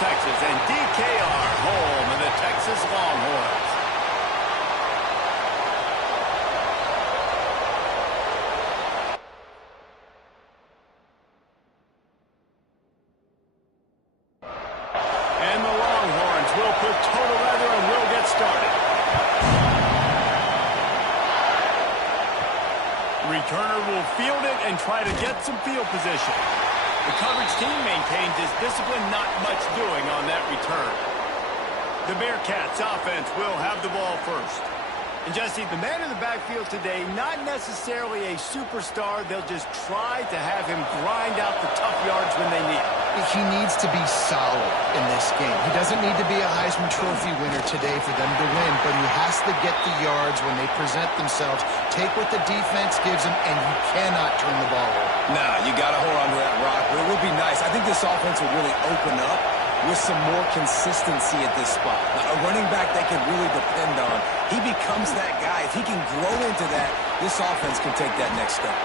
Texas, and DKR home of the Texas Longhorns. And the Longhorns will put total leather and will get started. Returner will field it and try to get some field position. The coverage team maintains his discipline, not much doing on that return. The Bearcats offense will have the ball first. And Jesse, the man in the backfield today, not necessarily a superstar. They'll just try to have him grind out the tough yards when they need it. He needs to be solid in this game. He doesn't need to be a Heisman Trophy winner today for them to win, but he has to get the yards when they present themselves. Take what the defense gives him, and you cannot turn the ball over. Nah, you got to hold on to that rock, but it would be nice. I think this offense would really open up with some more consistency at this spot. A running back they can really depend on. He becomes that guy. If he can grow into that, this offense can take that next step.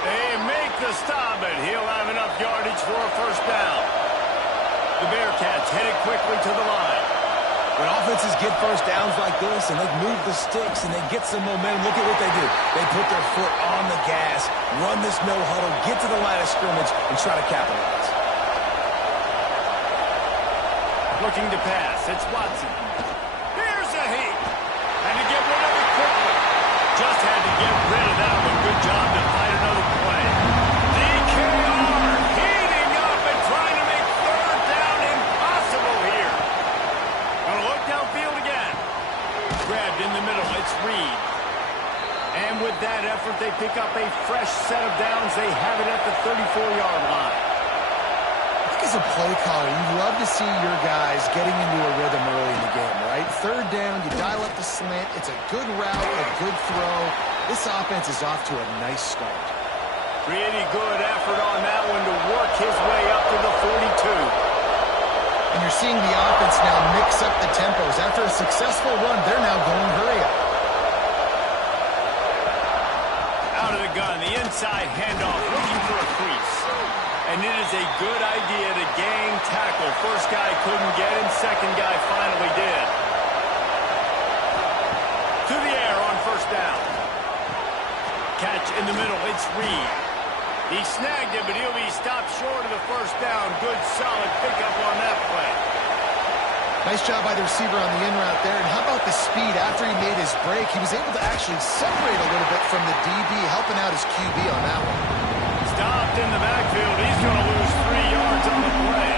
They make the stop, and he'll have enough yardage for a first down. The Bearcats headed quickly to the line. When offenses get first downs like this and they move the sticks and they get some momentum, look at what they do. They put their foot on the gas, run this no huddle, get to the line of scrimmage, and try to capitalize. Looking to pass, it's Watson. Here's a heat. And to get rid of it quickly. Just had to get rid of that one. Good job to find another play. DKR heating up and trying to make third down impossible here. Gonna look downfield again. Grabbed in the middle, it's Reed. And with that effort, they pick up a fresh set of downs. They have it at the 34-yard line. As a play caller, you love to see your guys getting into a rhythm early in the game, right? Third down, you dial up the slant. It's a good route, a good throw. This offense is off to a nice start. Pretty good effort on that one to work his way up to the 42. And you're seeing the offense now mix up the tempos. After a successful run, they're now going hurry up. Out of the gun, the inside handoff, looking for a crease. And it is a good idea to gang tackle. First guy couldn't get him, second guy finally did. To the air on first down. Catch in the middle, it's Reed. He snagged it, but he'll be stopped short of the first down. Good, solid pickup on that play. Nice job by the receiver on the in route there. And how about the speed after he made his break? He was able to actually separate a little bit from the DB, helping out his QB on that one. Stopped in the backfield. He's going to lose 3 yards on the play.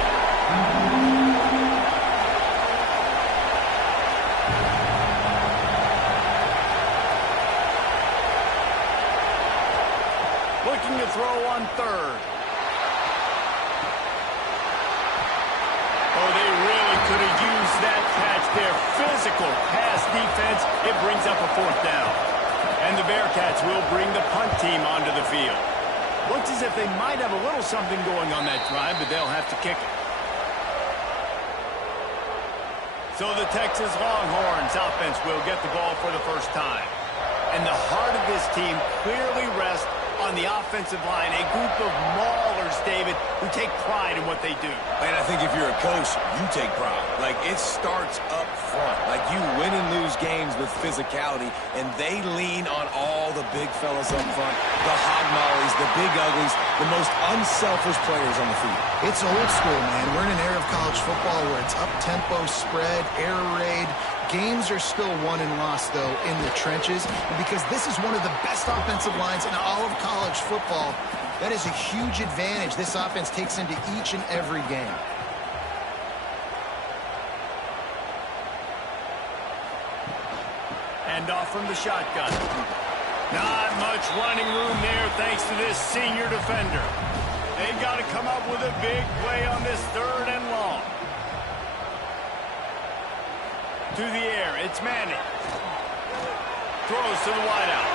Looking to throw on third. Oh, they really could have used that catch there. Physical pass defense. It brings up a fourth down. And the Bearcats will bring the punt team onto the field. Looks as if they might have a little something going on that drive, but they'll have to kick it. So the Texas Longhorns offense will get the ball for the first time. And the heart of this team clearly rests on the offensive line, a group of maulers, David, who take pride in what they do. And I think if you're a coach, you take pride. Like, it starts up front. Like, you win and lose games with physicality, and they lean on all the big fellas up front, the hog mollies, the big uglies, the most unselfish players on the field. It's old school, man. We're in an era of college football where it's up-tempo, spread, air raid. Games are still won and lost, though, in the trenches. And because this is one of the best offensive lines in all of college football, that is a huge advantage this offense takes into each and every game. And off from the shotgun. Not much running room there thanks to this senior defender. They've got to come up with a big play on this third and long. To the air, it's Manning. Throws to the wideout.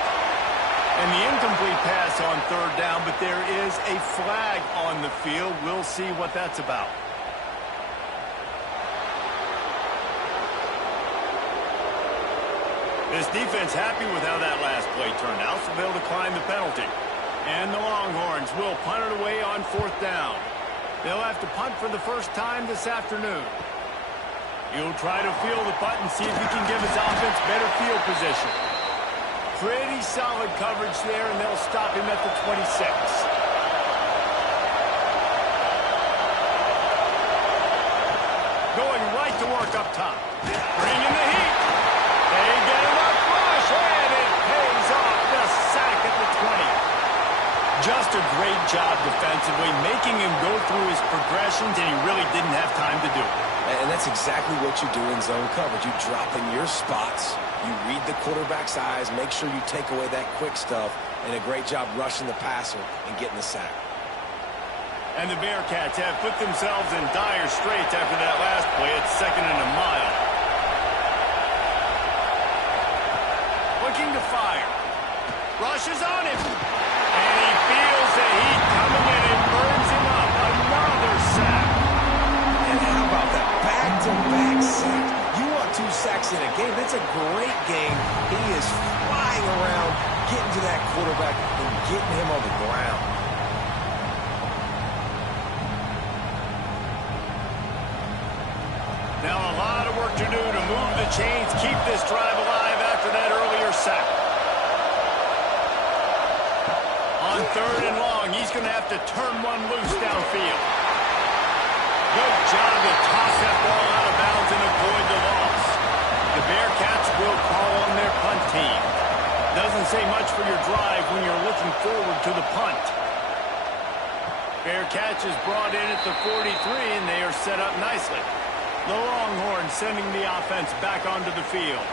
And the incomplete pass on third down, but there is a flag on the field. We'll see what that's about. This defense happy with how that last play turned out, so they'll decline the penalty. And the Longhorns will punt it away on fourth down. They'll have to punt for the first time this afternoon. He'll try to field the punt and see if he can give his offense better field position. Pretty solid coverage there, and they'll stop him at the 26. Going right to work up top. Bringing the heat. They get him up rush, and it pays off. The sack at the 20. Just a great job defensively, making him go through his progressions, and he really didn't have time to do it. And that's exactly what you do in zone coverage. You drop in your spots, you read the quarterback's eyes, make sure you take away that quick stuff, and a great job rushing the passer and getting the sack. And the Bearcats have put themselves in dire straits after that last play. It's 2nd and a mile. Looking to fire. Rushes on him. And he feels the heat coming in and burns him up. Another sack. And how about that back-to-back sack? You want 2 sacks in a game. That's a great game. He is flying around, getting to that quarterback and getting him on the ground. Now a lot of work to do to move the chains, keep this drive alive after that earlier sack. On 3rd and long, he's going to have to turn one loose downfield. Good job to toss that ball out of bounds and avoid the loss. The Bearcats will call on their punt team. Doesn't say much for your drive when you're looking forward to the punt. Bearcats is brought in at the 43, and they are set up nicely. The Longhorns sending the offense back onto the field.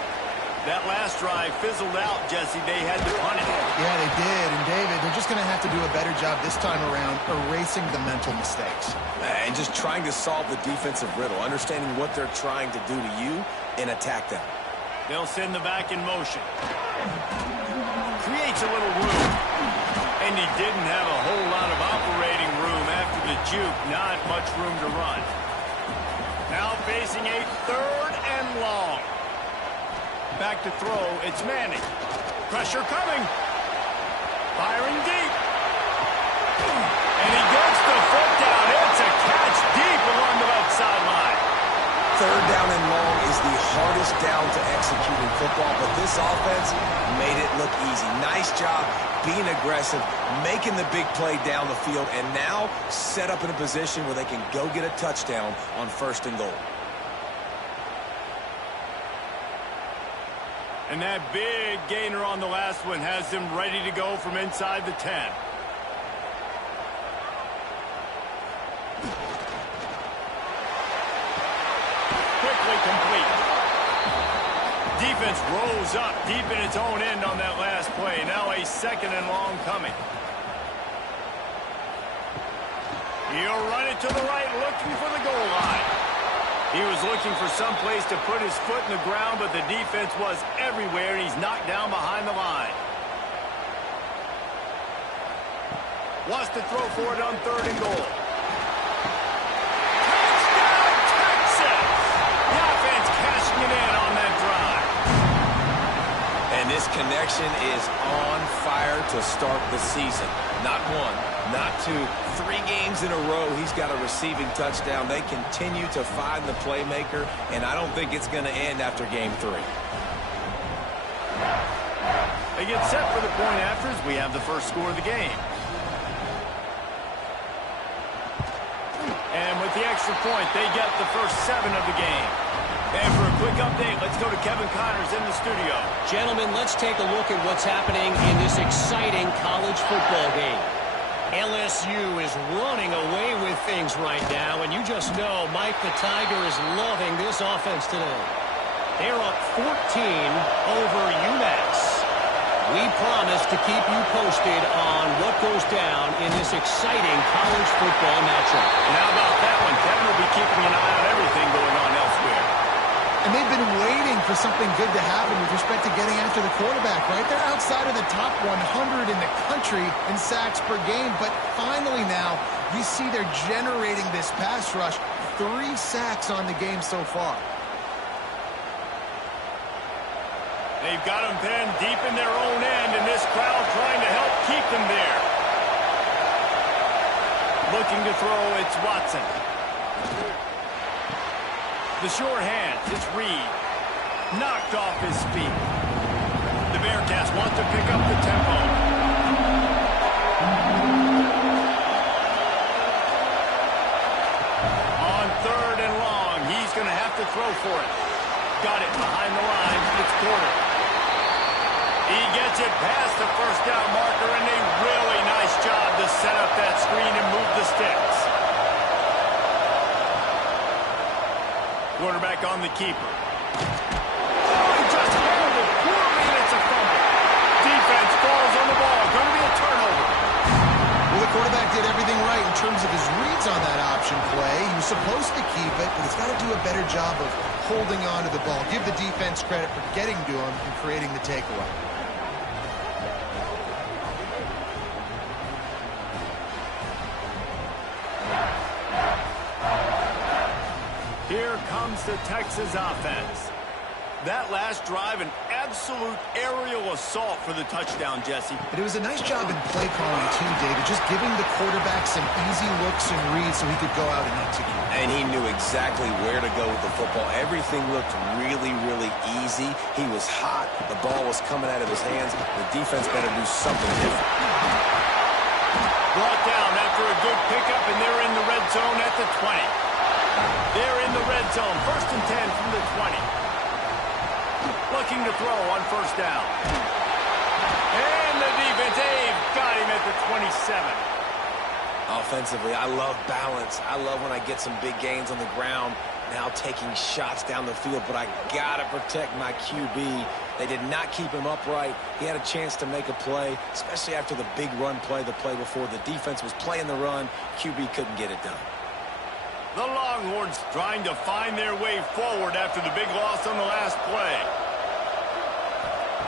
That last drive fizzled out, Jesse. They had to punt it. Yeah, they did. And, David, they're just going to have to do a better job this time around erasing the mental mistakes. And just trying to solve the defensive riddle, understanding what they're trying to do to you and attack them. They'll send the back in motion. Creates a little room. And he didn't have a whole lot of operating room after the juke. Not much room to run. Now facing a 3rd and long. Back to throw, it's Manning. Pressure coming. Firing deep. And he gets the foot down. It's a catch deep along the left sideline. 3rd down and long is the hardest down to execute in football, but this offense made it look easy. Nice job being aggressive, making the big play down the field, and now set up in a position where they can go get a touchdown on 1st and goal. And that big gainer on the last one has them ready to go from inside the 10. Quickly complete. Defense rose up deep in its own end on that last play. Now a 2nd and long coming. He'll run it to the right, looking for the goal line. He was looking for some place to put his foot in the ground, but the defense was everywhere, and he's knocked down behind the line. Wants to throw for it on 3rd and goal. Touchdown, Texas! The offense cashing it in on that drive. And this connection is on fire to start the season. Not 1, not 2, 3 games in a row he's got a receiving touchdown. They continue to find the playmaker, and I don't think it's going to end after game 3. They get set for the point afters. We have the first score of the game. And with the extra point, they get the first 7 of the game. And for a quick update, let's go to Kevin Connors in the studio. Gentlemen, let's take a look at what's happening in this exciting college football game. LSU is running away with things right now, and you just know Mike the Tiger is loving this offense today. They're up 14 over UMass. We promise to keep you posted on what goes down in this exciting college football matchup. And how about that one? Kevin will be keeping an eye on everything going on elsewhere. And they've been waiting for something good to happen with respect to getting after the quarterback, right? They're outside of the top 100 in the country in sacks per game, but finally now you see they're generating this pass rush. 3 sacks on the game so far. They've got them pinned deep in their own end, and this crowd trying to help keep them there. Looking to throw, it's Watson. The sure hands, it's Reed. Knocked off his feet. The Bearcats want to pick up the tempo. On 3rd and long, he's going to have to throw for it. Got it behind the line. It's Porter. He gets it past the first down marker, and a really nice job to set up that screen and move the sticks. Quarterback on the keeper. Oh, he just handled it poorly, and it's a fumble. Defense falls on the ball. Going to be a turnover. Well, the quarterback did everything right in terms of his reads on that option play. He was supposed to keep it, but he's got to do a better job of holding on to the ball. Give the defense credit for getting to him and creating the takeaway. Here comes the Texas offense. That last drive, an absolute aerial assault for the touchdown, Jesse. But it was a nice job in play calling, too, David, just giving the quarterback some easy looks and reads so he could go out and execute. And he knew exactly where to go with the football. Everything looked really, really easy. He was hot. The ball was coming out of his hands. The defense better do something different. Brought down after a good pickup, and they're in the red zone at the 20. They're in the red zone. 1st and 10 from the 20. Looking to throw on 1st down. And the defense, they've got him at the 27. Offensively, I love balance. I love when I get some big gains on the ground, now taking shots down the field, but I got to protect my QB. They did not keep him upright. He had a chance to make a play, especially after the big run play the play before. The defense was playing the run. QB couldn't get it done. The Longhorns trying to find their way forward after the big loss on the last play.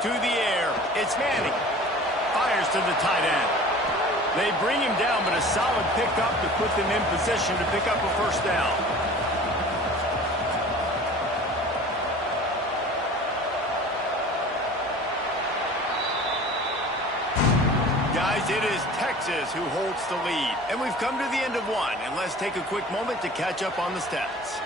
To the air, it's Manning. Fires to the tight end. They bring him down, but a solid pickup to put them in position to pick up a 1st down. Guys, it is Texas who holds the lead. And we've come to the end of one. And let's take a quick moment to catch up on the stats.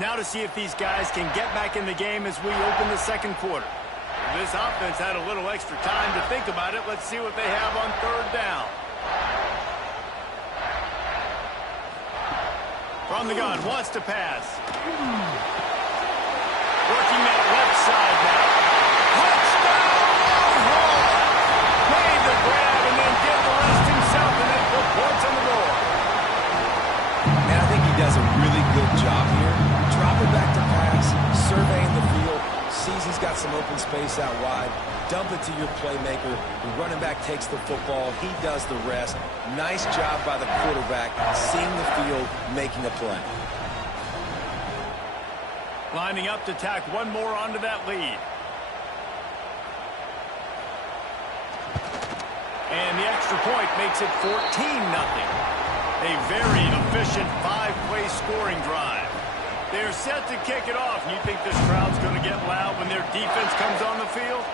Now to see if these guys can get back in the game as we open the 2nd quarter. This offense had a little extra time to think about it. Let's see what they have on 3rd down. From the gun, wants to pass. Working that left side now. Touchdown, Longhorn! Made the grab and then did the rest himself and then put points on the board. And I think he does a really good job here. Dropping back to pass, surveying the field, sees he's got some open space out wide, dump it to your playmaker. The running back takes the football. He does the rest. Nice job by the quarterback, seeing the field, making a play. Lining up to tack one more onto that lead. And the extra point makes it 14-0. A very efficient 5-play scoring drive. They're set to kick it off. You think this crowd's going to get loud when their defense comes on the field?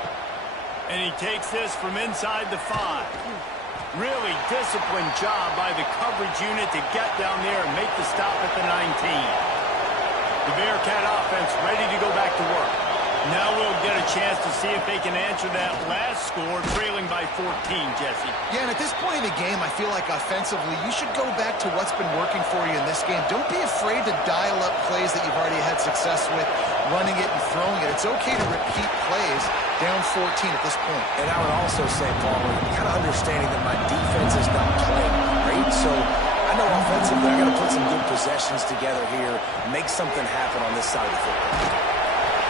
And he takes this from inside the 5. Really disciplined job by the coverage unit to get down there and make the stop at the 19. The Bearcat offense ready to go back to work. Now we'll get a chance to see if they can answer that last score, trailing by 14, Jesse. Yeah, and at this point in the game, I feel like offensively, you should go back to what's been working for you in this game. Don't be afraid to dial up plays that you've already had success with, running it and throwing it. It's okay to repeat plays down 14 at this point. And I would also say, Paul, kind of understanding that my defense is not playing great, so I know offensively I got to put some good possessions together here, make something happen on this side of the football.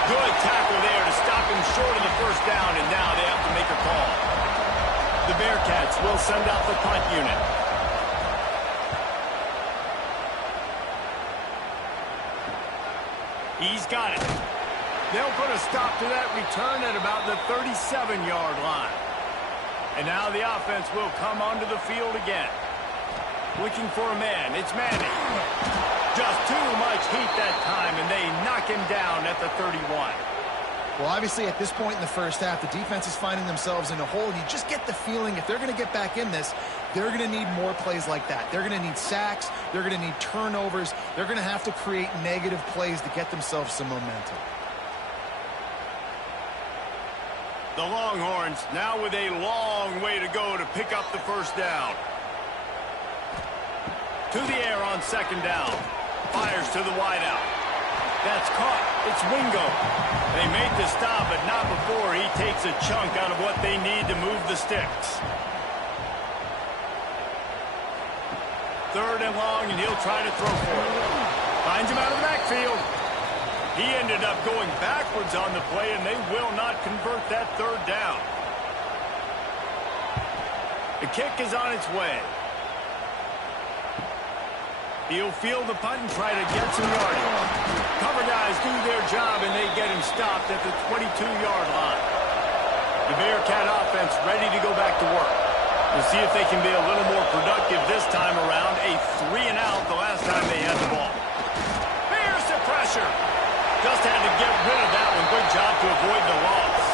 Good tackle there to stop him short of the 1st down, and now they have to make a call. The Bearcats will send out the punt unit. He's got it. They'll put a stop to that return at about the 37-yard line. And now the offense will come onto the field again. Looking for a man. It's Manning. Just too much heat that time, and they knock him down at the 31. Well, obviously, at this point in the first half, the defense is finding themselves in a hole. You just get the feeling if they're going to get back in this, they're going to need more plays like that. They're going to need sacks. They're going to need turnovers. They're going to have to create negative plays to get themselves some momentum. The Longhorns now with a long way to go to pick up the first down. To the air on second down. Fires to the wideout. That's caught. It's Wingo. They make the stop, but not before he takes a chunk out of what they need to move the sticks. Third and long, and he'll try to throw for it. Finds him out of the backfield. He ended up going backwards on the play, and they will not convert that third down. The kick is on its way. He'll field the punt and try to get some yardage. Cover guys do their job, and they get him stopped at the 22-yard line. The Bearcat offense ready to go back to work. We'll see if they can be a little more productive this time around. A 3-and-out the last time they had the ball. Here's the pressure. Just had to get rid of that one. Good job to avoid the loss.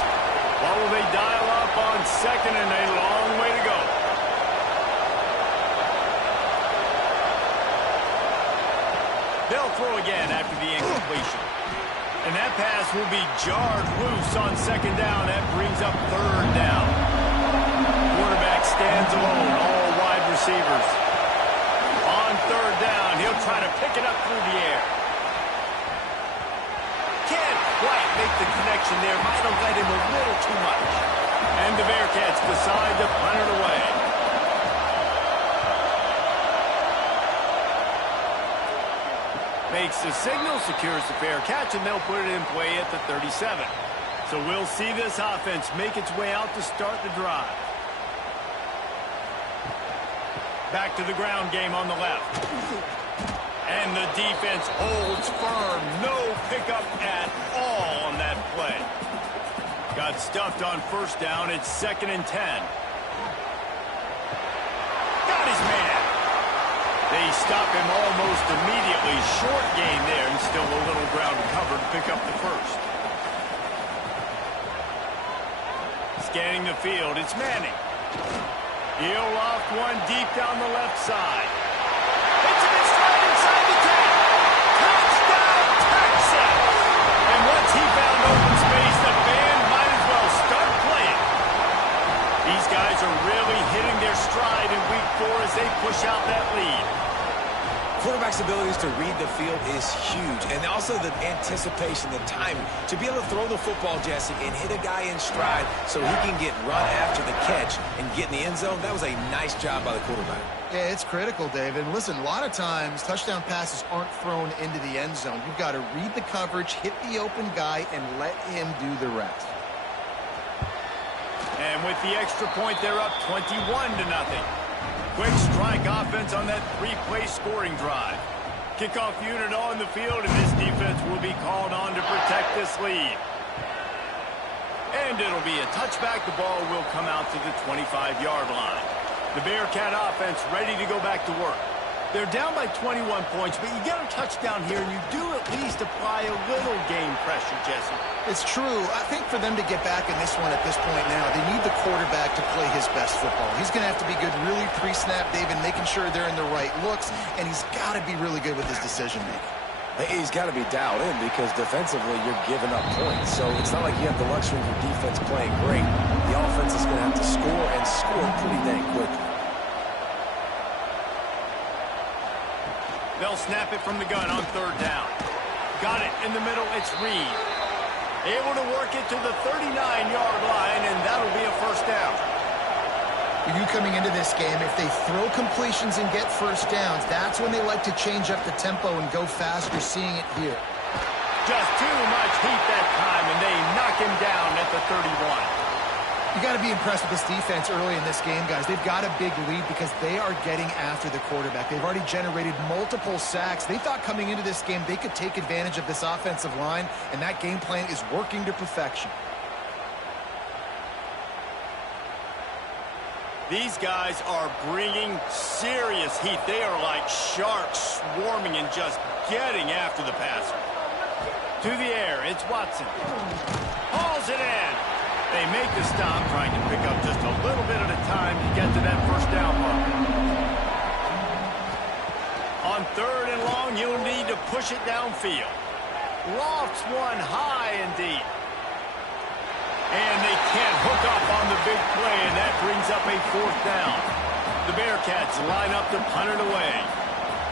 What will they dial up on second, and a long way to go. They'll throw again after the incompletion. And that pass will be jarred loose on second down. That brings up third down. Quarterback stands alone, all wide receivers. On third down, he'll try to pick it up through the air. Can't quite make the connection there. Might have led him a little too much. And the Bearcats decide to punt it away. Makes the signal, secures the fair catch, and they'll put it in play at the 37. So we'll see this offense make its way out to start the drive. Back to the ground game on the left. And the defense holds firm. No pickup at all on that play. Got stuffed on first down. It's 2nd and 10. Got his man. They stop him almost immediately. Short gain there, and still a little ground cover to pick up the first. Scanning the field, it's Manning. He'll loft one deep down the left side. Hits him in stride inside the 10. Touchdown, Texas! And once he found open space, the band might as well start playing. These guys are really hitting their stride in week 4 as they push out that lead. Quarterback's abilities to read the field is huge, and also the anticipation, the timing. To be able to throw the football, Jesse, and hit a guy in stride so he can get run after the catch and get in the end zone, that was a nice job by the quarterback. Yeah, it's critical, David. And listen, a lot of times touchdown passes aren't thrown into the end zone. You've got to read the coverage, hit the open guy, and let him do the rest. And with the extra point, they're up 21-0. Quick strike offense on that 3-play scoring drive. Kickoff unit on the field, and this defense will be called on to protect this lead. And it'll be a touchback. The ball will come out to the 25-yard line. The Bearcat offense ready to go back to work. They're down by 21 points, but you get a touchdown here, and you do at least apply a little game pressure, Jesse. It's true. I think for them to get back in this one at this point now, they need the quarterback to play his best football. He's going to have to be good really pre-snap, David, making sure they're in the right looks, and he's got to be really good with his decision-making. He's got to be dialed in because defensively you're giving up points. So it's not like you have the luxury of your defense playing great. The offense is going to have to score and score pretty dang quickly. They'll snap it from the gun on third down. Got it in the middle. It's Reed. Able to work it to the 39-yard line, and that'll be a first down. You coming into this game, if they throw completions and get first downs, that's when they like to change up the tempo and go fast. You're seeing it here. Just too much heat that time, and they knock him down at the 31. You got to be impressed with this defense early in this game, guys. They've got a big lead because they are getting after the quarterback. They've already generated multiple sacks. They thought coming into this game they could take advantage of this offensive line, and that game plan is working to perfection. These guys are bringing serious heat. They are like sharks swarming and just getting after the passer. To the air, it's Watson. Hauls it in. They make the stop, trying to pick up just a little bit at a time to get to that first down mark. On 3rd and long, you'll need to push it downfield. Lofts one high and deep. And they can't hook up on the big play, and that brings up a 4th down. The Bearcats line up to punt it away.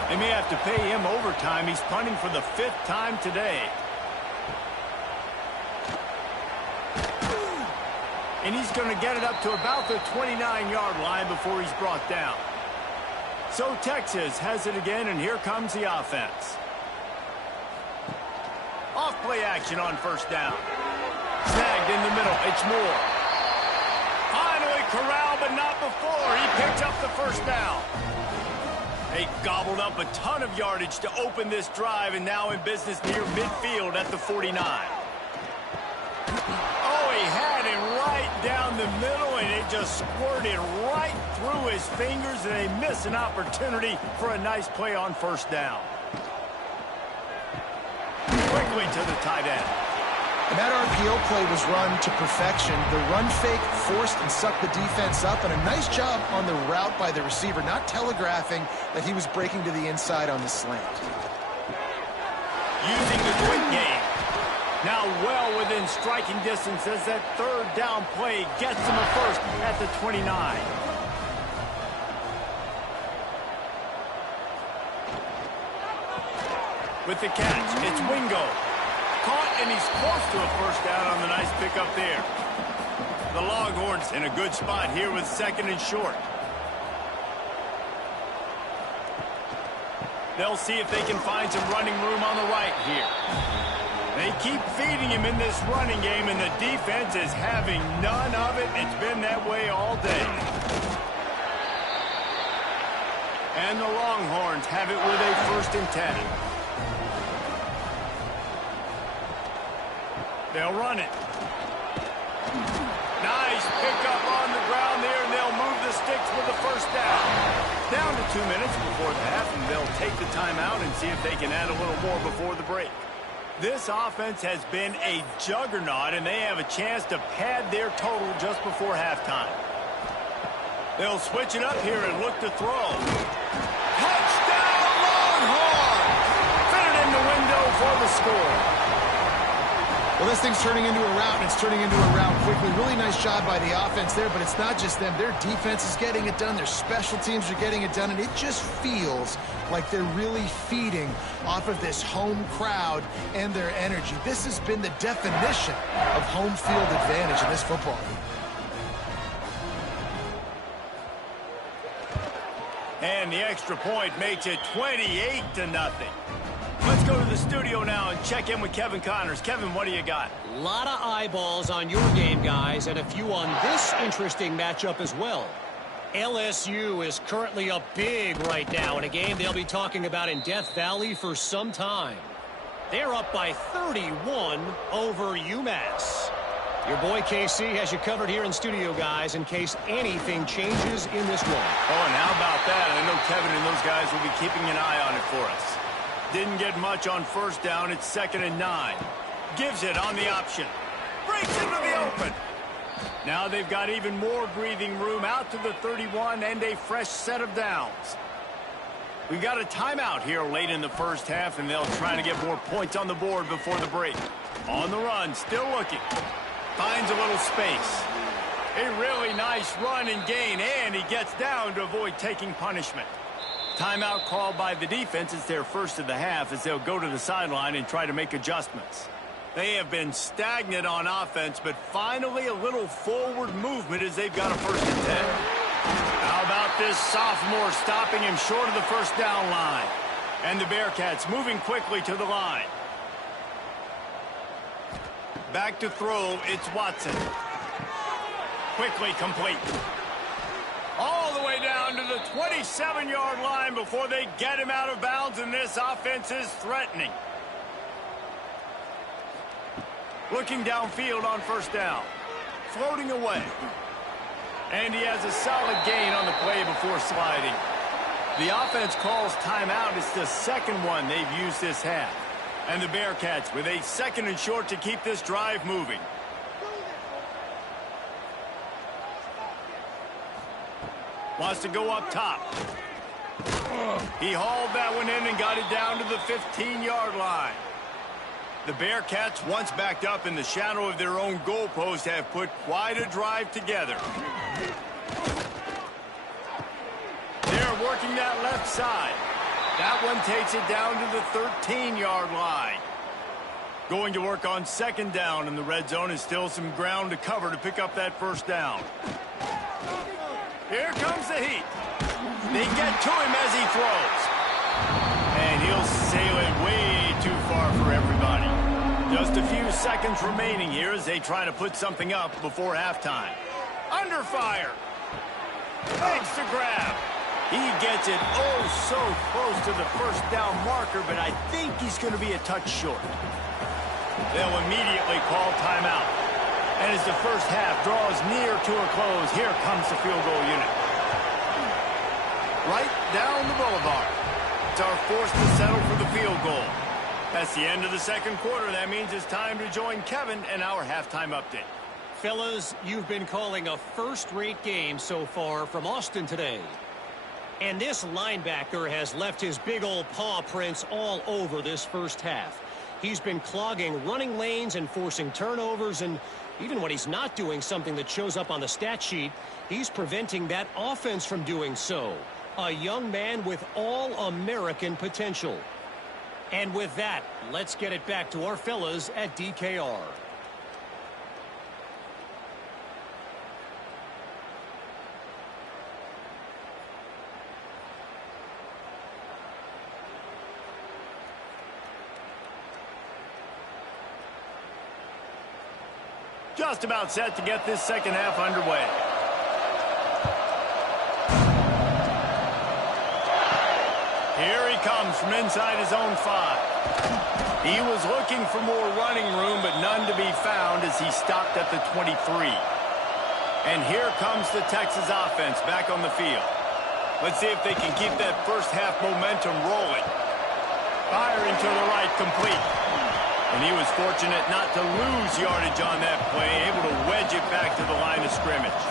They may have to pay him overtime. He's punting for the 5th time today. And he's going to get it up to about the 29-yard line before he's brought down. So Texas has it again, and here comes the offense. Off-play action on 1st down. Snagged in the middle. It's Moore. Finally corralled, but not before. He picks up the 1st down. They gobbled up a ton of yardage to open this drive, and now in business near midfield at the 49. Oh, he had it right down the middle, and it just squirted right through his fingers, and they miss an opportunity for a nice play on 1st down. Quickly to the tight end. And that RPO play was run to perfection. The run fake forced and sucked the defense up, and a nice job on the route by the receiver, not telegraphing that he was breaking to the inside on the slant. Using the quick game. Now well within striking distance as that 3rd down play gets him a 1st at the 29. With the catch, it's Wingo. Caught, and he's close to a 1st down on the nice pickup there. The Longhorns in a good spot here with 2nd and short. They'll see if they can find some running room on the right here. They keep feeding him in this running game, and the defense is having none of it. It's been that way all day. And the Longhorns have it with a 1st and 10. They'll run it. Nice pickup on the ground there, and they'll move the sticks with the 1st down. Down to 2 minutes before the half, and they'll take the timeout and see if they can add a little more before the break. This offense has been a juggernaut, and they have a chance to pad their total just before halftime. They'll switch it up here and look to throw. Touchdown, Longhorn! Fit it in the window for the score. Well, this thing's turning into a rout, and it's turning into a rout quickly. Really nice job by the offense there, but it's not just them. Their defense is getting it done. Their special teams are getting it done, and it just feels like they're really feeding off of this home crowd and their energy. This has been the definition of home field advantage in this football game. And the extra point makes it 28-0. Let's go to the studio now and check in with Kevin Connors. Kevin, what do you got? A lot of eyeballs on your game, guys, and a few on this interesting matchup as well. LSU is currently up big right now in a game they'll be talking about in Death Valley for some time. They're up by 31 over UMass. Your boy KC has you covered here in studio, guys, in case anything changes in this one. Oh, and how about that? I know Kevin and those guys will be keeping an eye on it for us. Didn't get much on 1st down. It's 2nd and 9. Gives it on the option. Breaks into the open. Now they've got even more breathing room out to the 31 and a fresh set of downs. We've got a timeout here late in the 1st half, and they'll try to get more points on the board before the break. On the run, still looking. Finds a little space. A really nice run and gain, and he gets down to avoid taking punishment. Timeout called by the defense. It's their 1st of the half as they'll go to the sideline and try to make adjustments. They have been stagnant on offense, but finally a little forward movement as they've got a 1st and 10. How about this sophomore stopping him short of the 1st down line? And the Bearcats moving quickly to the line. Back to throw, it's Watson. Quickly complete. All the way down to the 27-yard line before they get him out of bounds, and this offense is threatening. Looking downfield on 1st down. Floating away. And he has a solid gain on the play before sliding. The offense calls timeout. It's the second one they've used this half. And the Bearcats with a 2nd and short to keep this drive moving. Wants to go up top. He hauled that one in and got it down to the 15-yard line. The Bearcats, once backed up in the shadow of their own goalpost, have put quite a drive together. They're working that left side. That one takes it down to the 13-yard line. Going to work on 2nd down in the red zone, and still some ground to cover to pick up that 1st down. Here comes the heat. They get to him as he throws. And he'll sail it way too far for everybody. Just a few seconds remaining here as they try to put something up before halftime. Under fire. Makes the grab. He gets it oh so close to the 1st down marker, but I think he's going to be a touch short. They'll immediately call timeout. And as the first half draws near to a close, here comes the field goal unit. Right down the boulevard. It's our forced to settle for the field goal. That's the end of the 2nd quarter. That means it's time to join Kevin and our halftime update. Fellas, you've been calling a first-rate game so far from Austin today. And this linebacker has left his big old paw prints all over this first half. He's been clogging running lanes and forcing turnovers, and even when he's not doing something that shows up on the stat sheet, he's preventing that offense from doing so. A young man with all-American potential. And with that, let's get it back to our fellas at DKR. Just about set to get this 2nd half underway. Here he comes from inside his own 5. He was looking for more running room, but none to be found as he stopped at the 23. And here comes the Texas offense back on the field. Let's see if they can keep that first half momentum rolling. Firing to the right, complete. And he was fortunate not to lose yardage on that play, able to wedge it back to the line of scrimmage.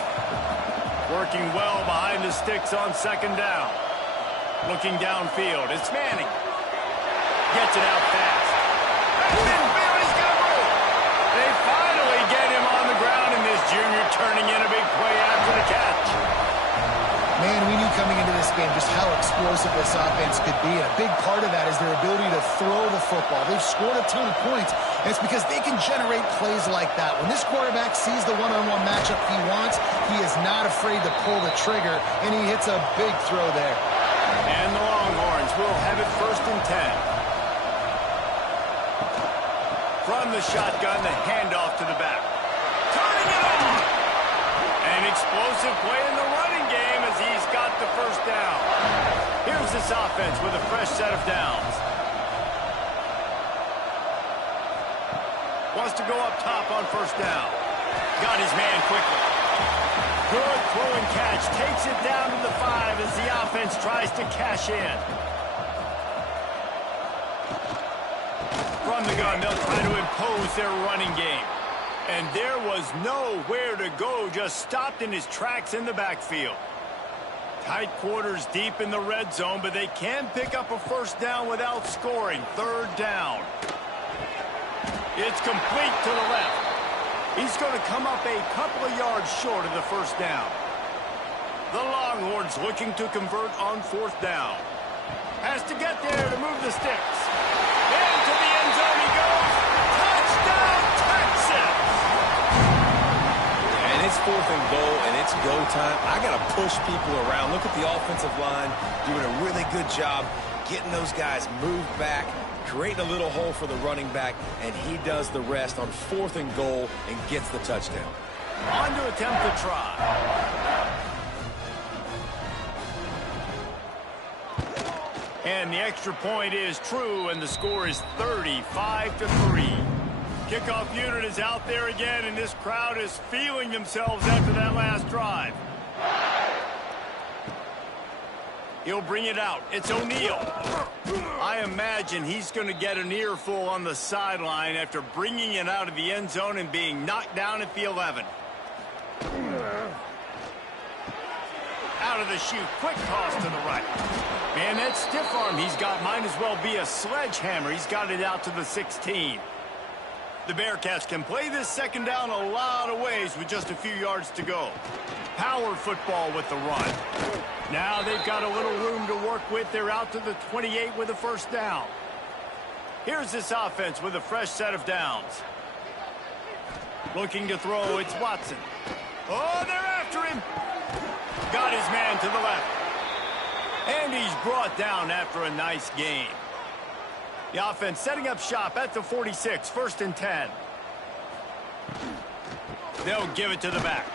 Working well behind the sticks on 2nd down. Looking downfield, it's Manning. Gets it out fast. He's got room. They finally get him on the ground, and this junior turning in a big play after the catch. Man, we knew coming into this game just how explosive this offense could be. And a big part of that is their ability to throw the football. They've scored a ton of points, and it's because they can generate plays like that. When this quarterback sees the one-on-one matchup he wants, he is not afraid to pull the trigger, and he hits a big throw there. And the Longhorns will have it 1st and 10. From the shotgun, the handoff to the back. Turning it on! An explosive play in the running game as he's got the 1st down. Here's this offense with a fresh set of downs. Wants to go up top on 1st down. Got his man quickly. Good throw and catch. Takes it down to the 5 as the offense tries to cash in. From the gun, they'll try to impose their running game. And there was nowhere to go, just stopped in his tracks in the backfield. Tight quarters deep in the red zone, but they can pick up a 1st down without scoring. 3rd down. It's complete to the left. He's going to come up a couple of yards short of the 1st down. The Longhorns looking to convert on 4th down. Has to get there to move the sticks. Into the end zone he goes. Touchdown, Texas! And it's 4th and goal, and it's go time. I got to push people around. Look at the offensive line doing a really good job getting those guys moved back, creating a little hole for the running back, and he does the rest on 4th and goal and gets the touchdown. On to attempt the try. And the extra point is true, and the score is 35-3. Kickoff unit is out there again, and this crowd is feeling themselves after that last drive. He'll bring it out. It's O'Neal. I imagine he's going to get an earful on the sideline after bringing it out of the end zone and being knocked down at the 11. Out of the chute. Quick toss to the right. Man, that stiff arm he's got might as well be a sledgehammer. He's got it out to the 16. The Bearcats can play this second down a lot of ways with just a few yards to go. Power football with the run. Now they've got a little room to work with. They're out to the 28 with a first down. Here's this offense with a fresh set of downs. Looking to throw, it's Watson. Oh, they're after him. Got his man to the left. And he's brought down after a nice gain. The offense setting up shop at the 46, 1st and 10. They'll give it to the back.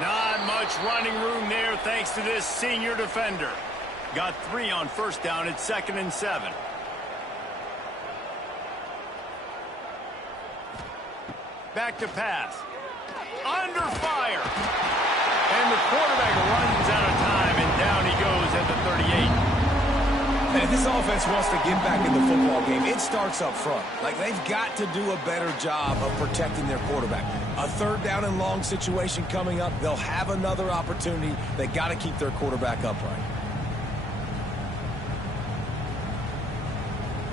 Not much running room there thanks to this senior defender. Got 3 on first down at 2nd and 7. Back to pass. Under fire. And the quarterback runs out of time, and down he goes at the 38. And if this offense wants to get back in the football game, it starts up front. Like, they've got to do a better job of protecting their quarterback. A 3rd down and long situation coming up. They'll have another opportunity. They got to keep their quarterback upright.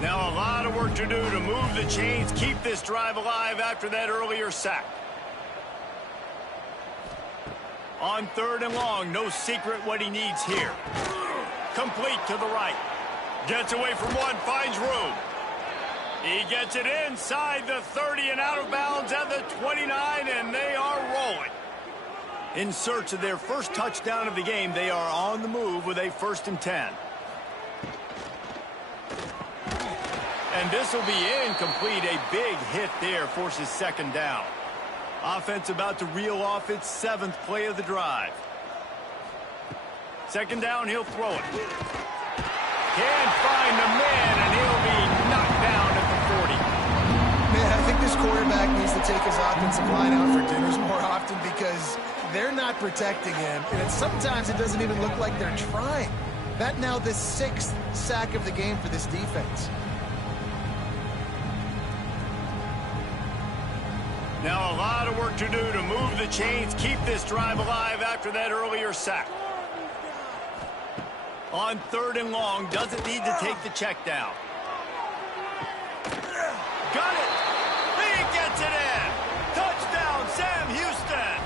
Now a lot of work to do to move the chains, keep this drive alive after that earlier sack. On 3rd and long, no secret what he needs here. Complete to the right. Gets away from one, finds room. He gets it inside the 30 and out of bounds at the 29, and they are rolling. In search of their first touchdown of the game, they are on the move with a 1st and 10. And this will be incomplete. A big hit there forces 2nd down. Offense about to reel off its 7th play of the drive. 2nd down, he'll throw it. Can't find the man, and he'll be knocked down at the 40. Man, I think this quarterback needs to take his offensive line out for dinners more often because they're not protecting him, and sometimes it doesn't even look like they're trying. That now the 6th sack of the game for this defense. Now a lot of work to do to move the chains, keep this drive alive after that earlier sack. On 3rd and long, doesn't need to take the check down. Got it! He gets it in! Touchdown, Sam Houston!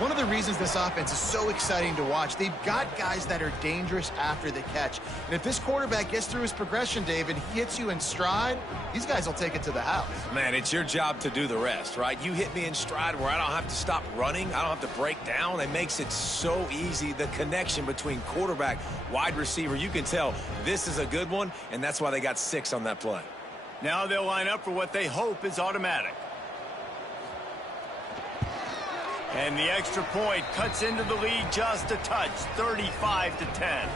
One of the reasons this offense is so exciting to watch, they've got guys that are dangerous after the catch. And if this quarterback gets through his progression, David, he hits you in stride, these guys will take it to the house. Man, it's your job to do the rest, right? You hit me in stride where I don't have to stop running. I don't have to break down. It makes it so easy. The connection between quarterback, wide receiver, you can tell this is a good one, and that's why they got 6 on that play. Now they'll line up for what they hope is automatic. And the extra point cuts into the lead just a touch, 35-10.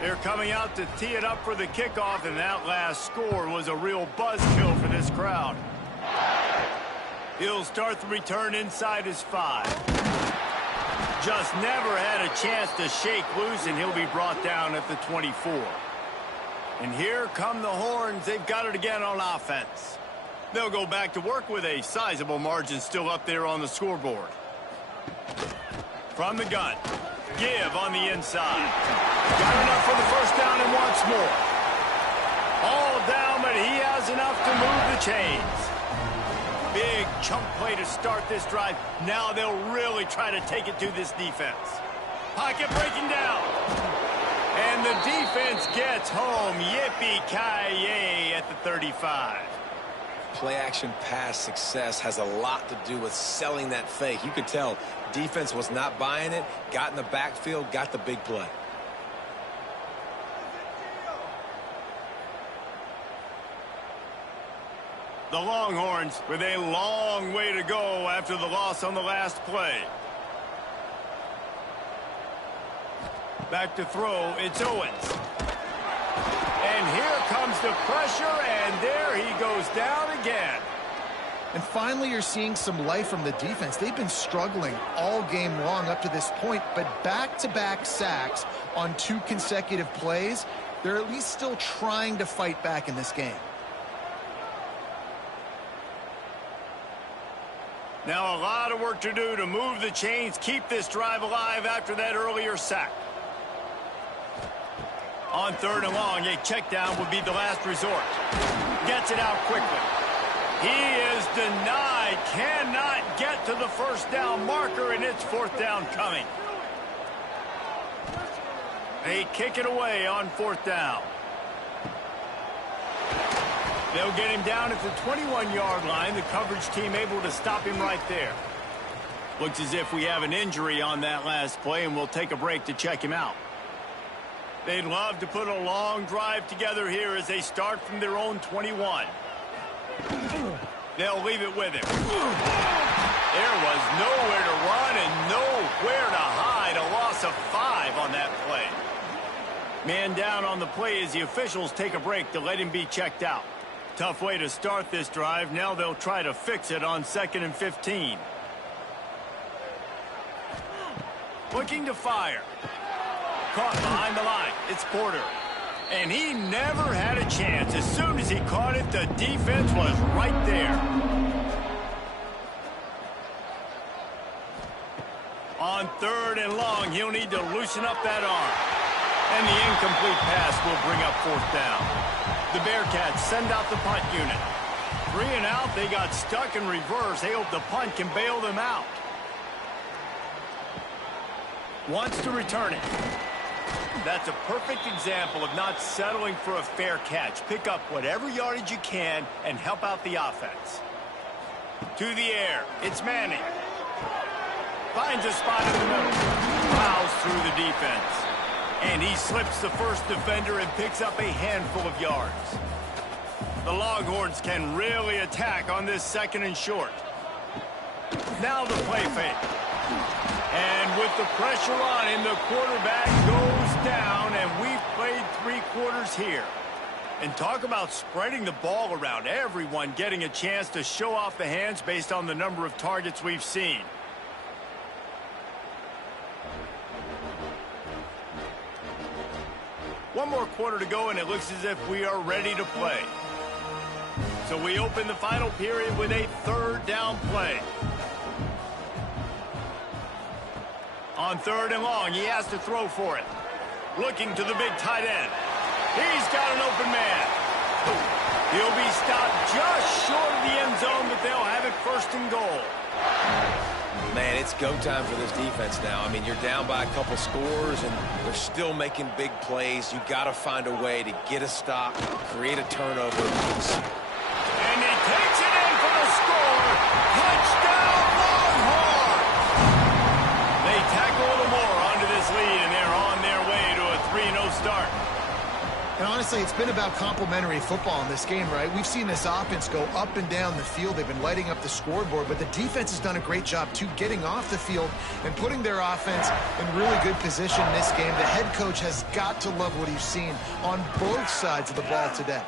They're coming out to tee it up for the kickoff, and that last score was a real buzzkill for this crowd. He'll start the return inside his 5. Just never had a chance to shake loose, and he'll be brought down at the 24. And here come the horns. They've got it again on offense. They'll go back to work with a sizable margin still up there on the scoreboard. From the gun. Give on the inside. Got enough for the first down and wants more. All down, but he has enough to move the chains. Big chunk play to start this drive. Now they'll really try to take it to this defense. Pocket breaking down. And the defense gets home. Yippee-ki-yay at the 35. Play-action pass success has a lot to do with selling that fake. You could tell defense was not buying it, got in the backfield, got the big play. The Longhorns with a long way to go after the loss on the last play. Back to throw, it's Owens. And here comes the pressure, and there he goes down again. And finally, you're seeing some life from the defense. They've been struggling all game long up to this point, but back-to-back sacks on 2 consecutive plays, they're at least still trying to fight back in this game. Now a lot of work to do to move the chains, keep this drive alive after that earlier sack. On 3rd and long, a check down would be the last resort. Gets it out quickly. He is denied, cannot get to the first down marker, and it's 4th down coming. They kick it away on 4th down. They'll get him down at the 21-yard line. The coverage team able to stop him right there. Looks as if we have an injury on that last play, and we'll take a break to check him out. They'd love to put a long drive together here as they start from their own 21. They'll leave it with him. There was nowhere to run and nowhere to hide. A loss of 5 on that play. Man down on the play as the officials take a break to let him be checked out. Tough way to start this drive. Now they'll try to fix it on 2nd and 15. Looking to fire. Caught behind the line. It's Porter. And he never had a chance. As soon as he caught it, the defense was right there. On 3rd and long, he'll need to loosen up that arm. And the incomplete pass will bring up 4th down. The Bearcats send out the punt unit. 3 and out, they got stuck in reverse. They hope the punt can bail them out. Wants to return it. That's a perfect example of not settling for a fair catch. Pick up whatever yardage you can and help out the offense. To the air. It's Manning. Finds a spot in the middle. Plows through the defense. And he slips the first defender and picks up a handful of yards. The Longhorns can really attack on this 2nd and short. Now the play fake. And with the pressure on him, the quarterback goes down, and we've played 3 quarters here. And talk about spreading the ball around. Everyone getting a chance to show off the hands based on the number of targets we've seen. One more quarter to go, and it looks as if we are ready to play. So we open the final period with a 3rd down play. On 3rd and long, he has to throw for it. Looking to the big tight end. He's got an open man. He'll be stopped just short of the end zone, but they'll have it 1st and goal. Man, it's go time for this defense now. I mean, you're down by a couple scores, and they're still making big plays. You got to find a way to get a stop, create a turnover. And he takes it in for the score. Touchdown, Longhorns! They tack a little more onto this lead, and they're on their way to a 3-0 start. And honestly, it's been about complementary football in this game, right? We've seen this offense go up and down the field. They've been lighting up the scoreboard, but the defense has done a great job, too, getting off the field and putting their offense in really good position in this game. The head coach has got to love what he's seen on both sides of the ball today.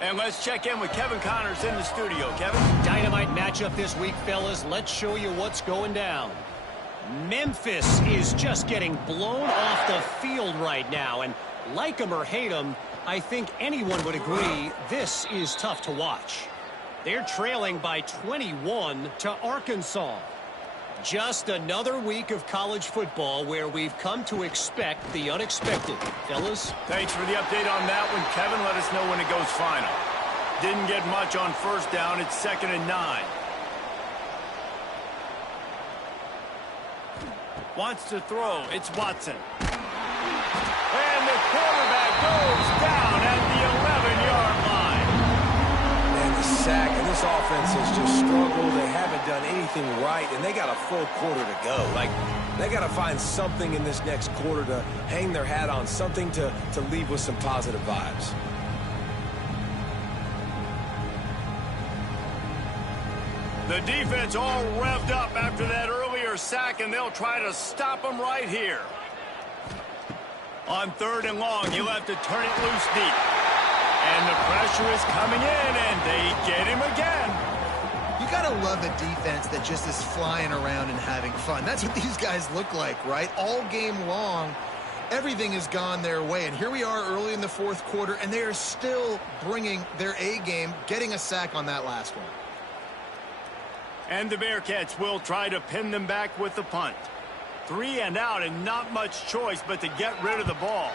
And let's check in with Kevin Connors in the studio. Kevin? Dynamite matchup this week, fellas. Let's show you what's going down. Memphis is just getting blown off the field right now, and like him or hate him, I think anyone would agree this is tough to watch. They're trailing by 21 to Arkansas. Just another week of college football where we've come to expect the unexpected. Fellas? Thanks for the update on that one, Kevin. Let us know when it goes final. Didn't get much on 1st down. It's 2nd and 9. Wants to throw. It's Watson. And the quarterback goes down at the 11-yard line. Man, the sack, and this offense has just struggled. They haven't done anything right, and they got a full quarter to go. Like, they got to find something in this next quarter to hang their hat on, something to leave with some positive vibes. The defense all revved up after that earlier sack, and they'll try to stop them right here. On 3rd and long, he'll have to turn it loose deep. And the pressure is coming in, and they get him again. You gotta love a defense that just is flying around and having fun. That's what these guys look like, right? All game long, everything has gone their way. And here we are early in the fourth quarter, and they are still bringing their A game, getting a sack on that last one. And the Bearcats will try to pin them back with the punt. 3 and out, and not much choice but to get rid of the ball.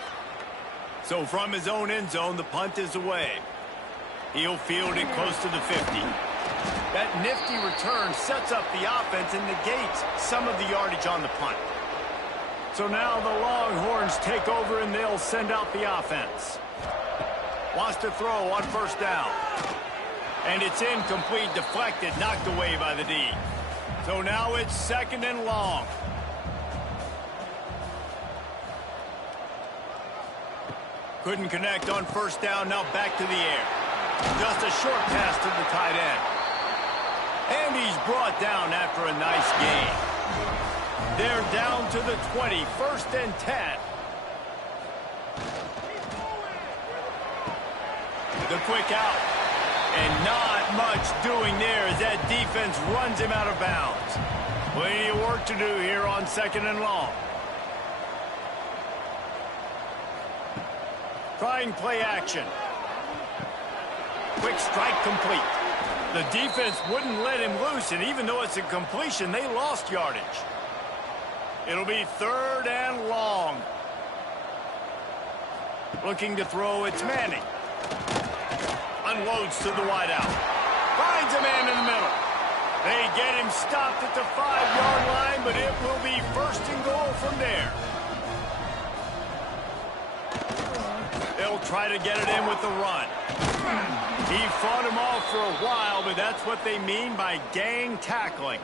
So from his own end zone, the punt is away. He'll field it close to the 50. That nifty return sets up the offense and negates some of the yardage on the punt. So now the Longhorns take over and they'll send out the offense. Wants to throw on first down. And it's incomplete, deflected, knocked away by the D. So now it's 2nd and long. Couldn't connect on first down, now back to the air. Just a short pass to the tight end. And he's brought down after a nice gain. They're down to the 20, 1st and 10. The quick out. And not much doing there as that defense runs him out of bounds. Plenty of work to do here on 2nd and long. Trying play action. Quick strike complete. The defense wouldn't let him loose, and even though it's a completion, they lost yardage. It'll be 3rd and long. Looking to throw, it's Manning. Unloads to the wideout. Finds a man in the middle. They get him stopped at the 5-yard line, but it will be 1st and goal from there. They'll try to get it in with the run. He fought him off for a while, but that's what they mean by gang tackling.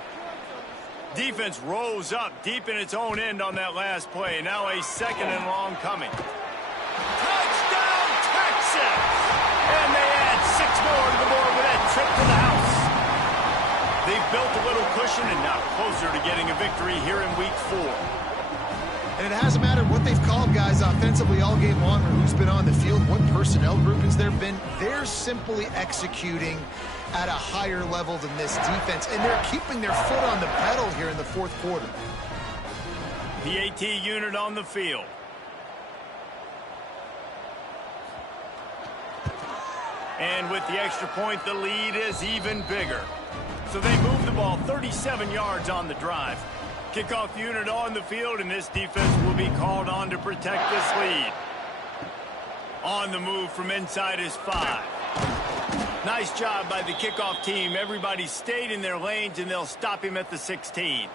Defense rose up deep in its own end on that last play. Now a 2nd and long coming. Touchdown, Texas! And they add 6 more to the board with that trip to the house. They've built a little cushion and now closer to getting a victory here in week 4. And it hasn't mattered what they've called guys offensively all game long or who's been on the field, what personnel groupings there have been. They're simply executing at a higher level than this defense, and they're keeping their foot on the pedal here in the fourth quarter. PAT unit on the field. And with the extra point, the lead is even bigger. So they move the ball 37 yards on the drive. Kickoff unit on the field, and this defense will be called on to protect this lead. On the move from inside is 5. Nice job by the kickoff team. Everybody stayed in their lanes, and they'll stop him at the 16.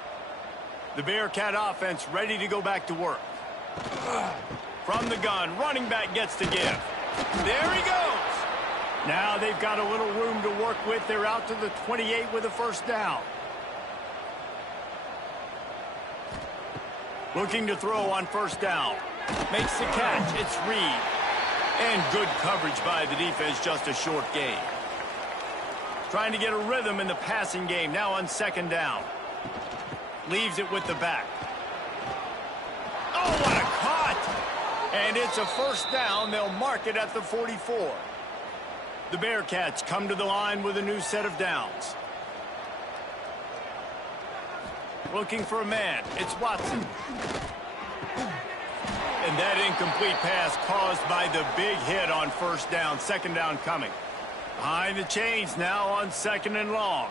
The Bearcat offense ready to go back to work. From the gun, running back gets to give. There he goes. Now they've got a little room to work with. They're out to the 28 with a 1st down. Looking to throw on 1st down. Makes the catch. It's Reed. And good coverage by the defense, just a short gain. Trying to get a rhythm in the passing game, now on 2nd down. Leaves it with the back. Oh, what a cut! And it's a 1st down. They'll mark it at the 44. The Bearcats come to the line with a new set of downs. Looking for a man. It's Watson. And that incomplete pass caused by the big hit on 1st down. 2nd down coming. Behind the chains now on 2nd and long.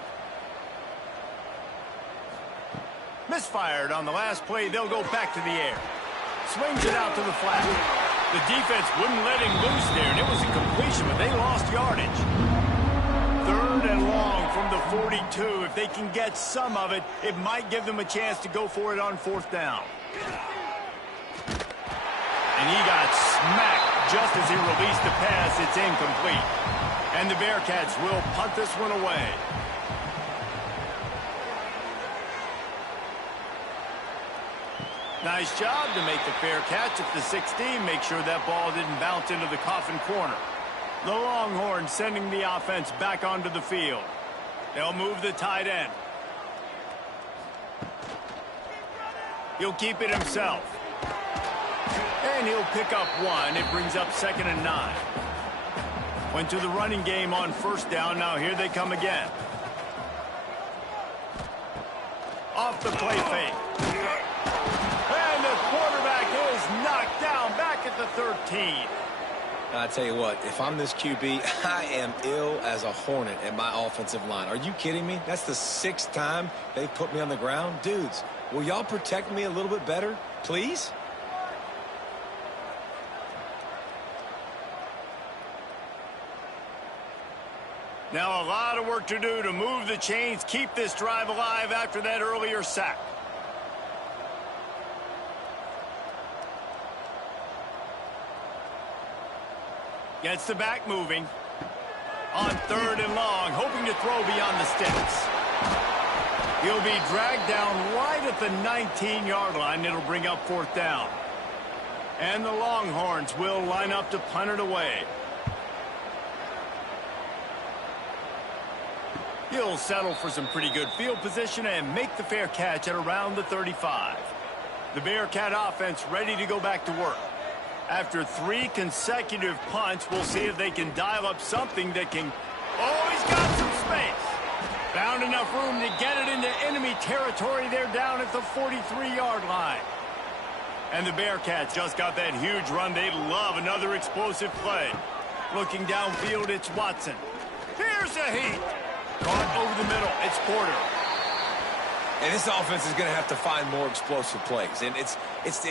Misfired on the last play. They'll go back to the air. Swings it out to the flat. The defense wouldn't let him loose there, and it was a completion, but they lost yardage. 3rd and long from the 42. If they can get some of it, it might give them a chance to go for it on 4th down. And he got smacked just as he released the pass. It's incomplete. And the Bearcats will punt this one away. Nice job to make the fair catch at the 16. Make sure that ball didn't bounce into the coffin corner. The Longhorns sending the offense back onto the field. They'll move the tight end. He'll keep it himself. And he'll pick up 1. It brings up 2nd and 9. Went to the running game on 1st down. Now here they come again. off the play fake. And the quarterback is knocked down back at the 13. I tell you what, if I'm this QB, I am ill as a hornet at my offensive line. Are you kidding me? That's the 6th time they've put me on the ground. Dudes, will y'all protect me a little bit better, please? Now a lot of work to do to move the chains, keep this drive alive after that earlier sack. Gets the back moving. On 3rd and long, hoping to throw beyond the sticks. He'll be dragged down right at the 19-yard line. It'll bring up 4th down. And the Longhorns will line up to punt it away. He'll settle for some pretty good field position and make the fair catch at around the 35. The Bearcat offense ready to go back to work. After 3 consecutive punts, we'll see if they can dial up something that can... Oh, he's got some space. Found enough room to get it into enemy territory. They're down at the 43-yard line. And the Bearcats just got that huge run. They love another explosive play. Looking downfield, it's Watson. Here's a heat. Caught over the middle. It's Porter. And this offense is going to have to find more explosive plays. And it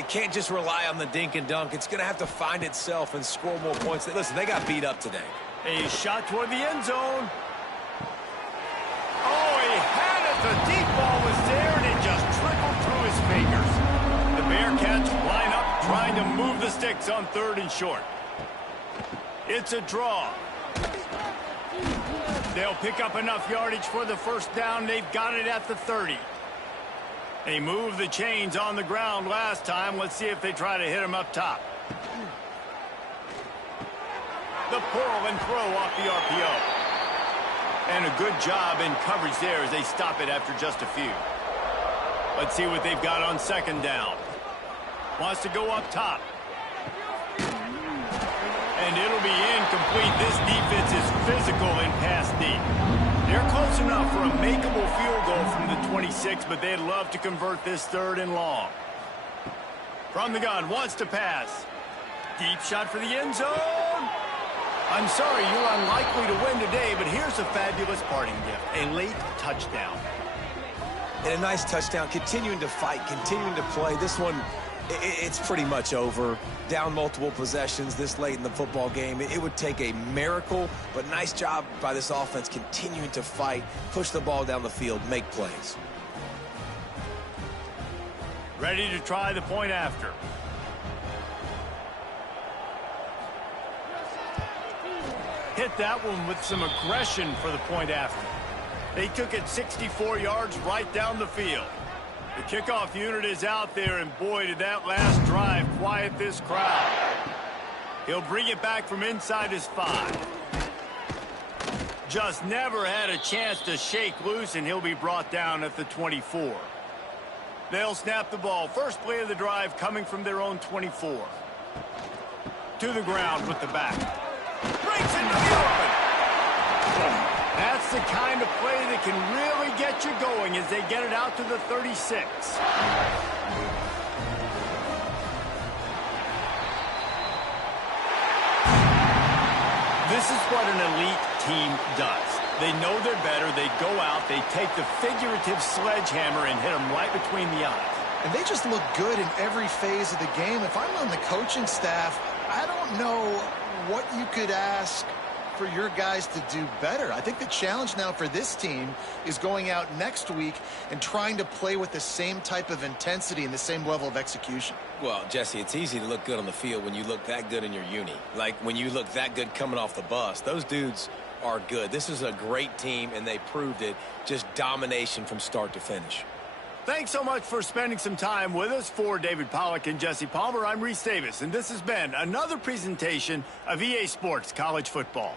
can't just rely on the dink and dunk. It's going to have to find itself and score more points. Listen, they got beat up today. A shot toward the end zone. Oh, he had it. The deep ball was there, and it just trickled through his fingers. The Bearcats line up, trying to move the sticks on 3rd and short. It's a draw. They'll pick up enough yardage for the 1st down. They've got it at the 30. They moved the chains on the ground last time. Let's see if they try to hit him up top. The pull and throw off the RPO. And a good job in coverage there as they stop it after just a few. Let's see what they've got on 2nd down. Wants to go up top. And it'll be incomplete. This defense is physical in pass deep. They're close enough for a makeable field goal from the 26, but they'd love to convert this 3rd and long. From the gun, wants to pass. Deep shot for the end zone. I'm sorry, you're unlikely to win today, but here's a fabulous parting gift. A late touchdown. And a nice touchdown, continuing to fight, continuing to play. This one, it's pretty much over. Down multiple possessions this late in the football game. It would take a miracle, but nice job by this offense continuing to fight, push the ball down the field, make plays. Ready to try the point after. Hit that one with some aggression for the point after. They took it 64 yards right down the field. The kickoff unit is out there, and boy, did that last drive quiet this crowd. He'll bring it back from inside his 5. Just never had a chance to shake loose, and he'll be brought down at the 24. They'll snap the ball. First play of the drive coming from their own 24. To the ground with the back. Breaks into the open. That's the kind of play that can really get you going as they get it out to the 36. This is what an elite team does. They know they're better. They go out. They take the figurative sledgehammer and hit them right between the eyes. And they just look good in every phase of the game. If I'm on the coaching staff, I don't know what you could ask for your guys to do better. I think the challenge now for this team is going out next week and trying to play with the same type of intensity and the same level of execution. Well, Jesse, it's easy to look good on the field when you look that good in your uni. Like when you look that good coming off the bus. Those dudes are good. This is a great team, and they proved it. Just domination from start to finish. Thanks so much for spending some time with us. For David Pollack and Jesse Palmer, I'm Reese Davis, and this has been another presentation of EA Sports College Football.